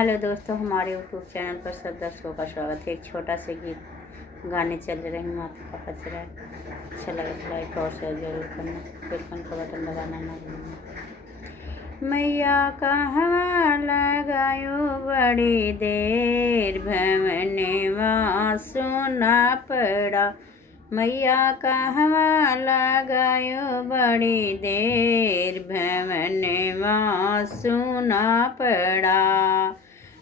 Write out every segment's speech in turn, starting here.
Hello दोस्तों, हमारे YouTube channel पर सब दर्शकों का स्वागत है। एक छोटा सा गीत गाने चल रहे हैं, माता का पचरा। अच्छा लगे तो लाइक और शेयर जरूर करना, बेल का बटन लगाना ना भूलना। मैया कहवा लगायो बड़ी देर, भवनवा सुना पड़ा। मैया कहवा लगायो बड़ी देर, भवनवा सुना पड़ा।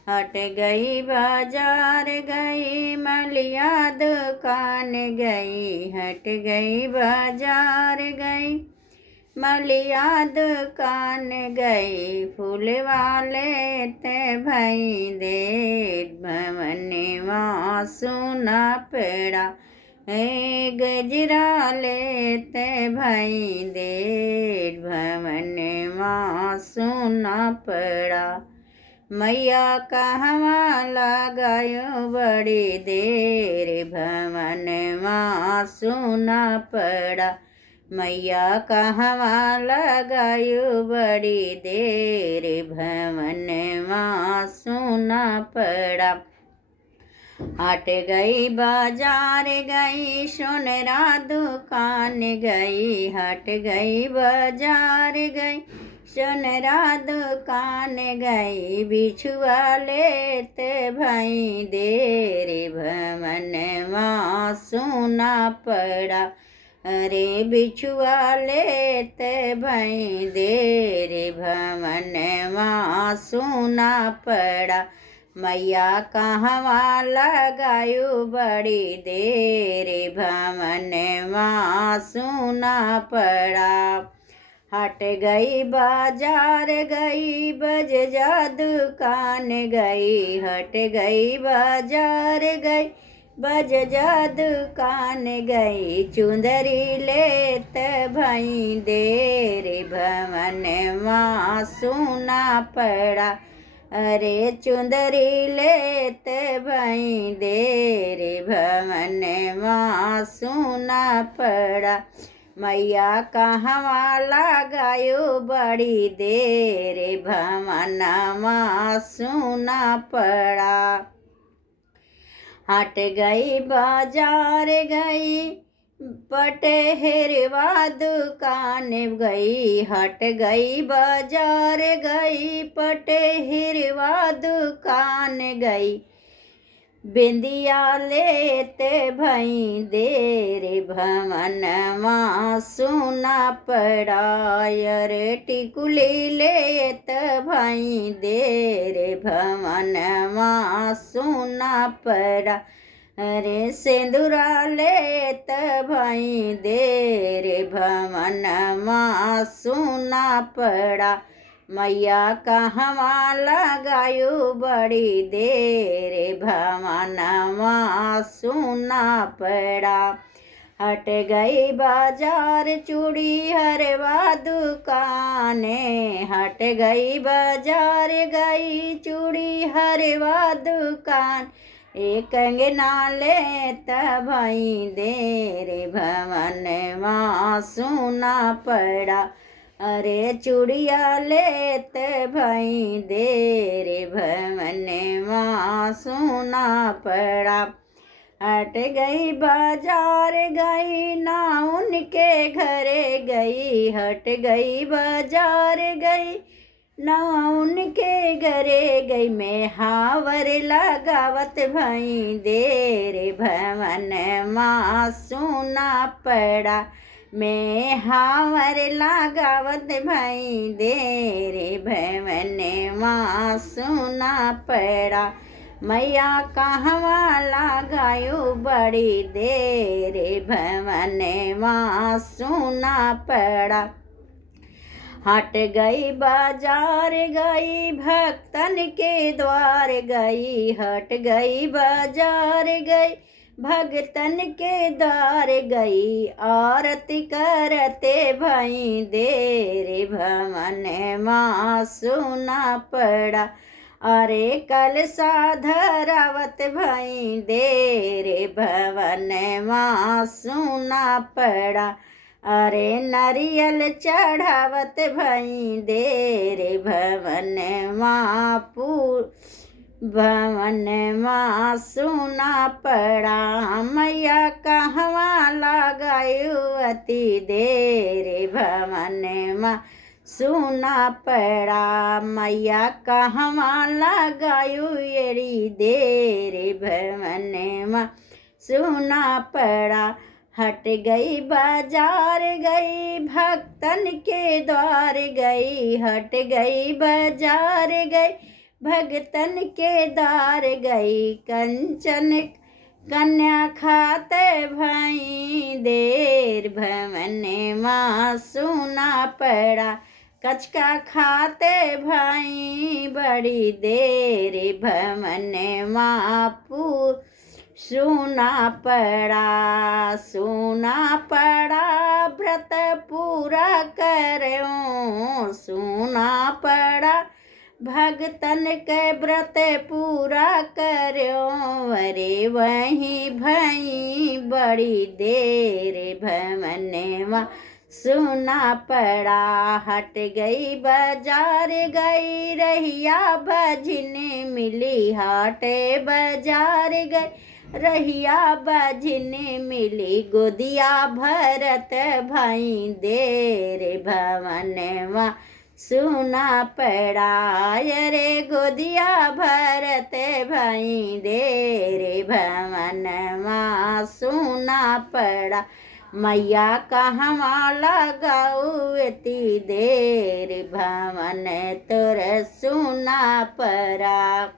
हट गई बाजार गई मलिया दुकान गई, हट गई बाजार गई मलिया दुकान गई। फूल वाले ते भई दे, भवनवा सुना पड़ा। गजरा लेते भई दे, भवनवा सुना पड़ा। मैया कहवा लगायो बड़ी देर, भवनवा सुना पड़ा। मैया कहवा लगायो बड़ी देर, भवनवा सुना पड़ा। हट गई बाजार गई सोनरा दुकान गई, हट गई बाजार गई सोनरा दुकान गई। बिछुआ लेते भई देर, भवनवा सुना पड़ा। अरे बिछुआ लेते भई देर, भवनवा सुना पड़ा। मैया कहवा लगायो बड़ी देर, भवनवा सुना पड़ा। हट गई बाजार गई बजा दुकान गई, हट गई बाजार गई बजा दुकान गई। चुंदरी लेते भई देर, भवनवा सुना पड़ा। अरे चुंदरी लेते भई देर, भवनवा सुना पड़ा। मैया कहवा लगायो बड़ी देर, भवनवा सुना पड़ा। हट गई बाजार गई पटेहरवा दुकान गई, हट गई बाजार गई पटेहरवा दुकान गई। बिंदिया लेते भई देर, भवनवा सुना पड़ा। अरे टिकुली लेते भई देर, भवनवा सुना पड़ा। अरे सिंदूरा लेते भई देर, भवनवा सुना पड़ा। मैया कहवा लगायो बड़ी देर, भवनवा सुना पड़ा। हट गई बाजार चूड़ी हरवा दुकाने, हट गई बाजार गई चूड़ी हरवा दुकान। एक कंगना लेते भई देर, भवनवा सुना पड़ा। अरे चूड़िया लेते भई देर, भवनवा सुना पड़ा। हट गई बाजार गई ना उनके घरे गई, हट गई बाजार गई ना उनके घरे गई। मैं हावर लगावत भई देर, भवनवा सुना पड़ा। मैं हावर लगावत भई देर, भवनवा सुना पड़ा। मैया कहवा लगायो बड़ी देर, भवनवा सुना पड़ा। हट गई बाजार गई भक्तन के द्वार गई, हट गई बाजार गई भगतन के द्वार गई। आरती करते भई देर, भवनवा सुना पड़ा। अरे कल साधरावत भई देर, भवनवा सुना पड़ा। अरे नारियल चढ़ावत भई देर, भवनवा भवन माँ सुना पड़ा मैया कहवा लगायु अति देर भवन माँ सुना पड़ा मैया कहवा लगायु एड़ी देर भवन माँ सुना पड़ा हट गई बाजार गई भक्तन के द्वार गई हट गई बाजार गई भगतन के द्वार गई कंचन कन्या खाते भाई देर भवन माँ सुना पड़ा कचका खाते भाई बड़ी देर भवन माँ सुना पड़ा व्रत पूरा करो सुना पड़ा भगतन के व्रत पूरा करो अरे वहीं भई बड़ी देर भवनवा सुना पड़ा हट गई बाजार गई रहिया भजन मिली हाटे बाजार गई रहिया भजन मिली गोदिया भरत भाई देर भवनवा सुना पड़ा रे गोदिया भरत भाई देर भवनवा सुना पड़ा मैया कहवा लगाऊ एती देर भवन तोर सुना पड़ा।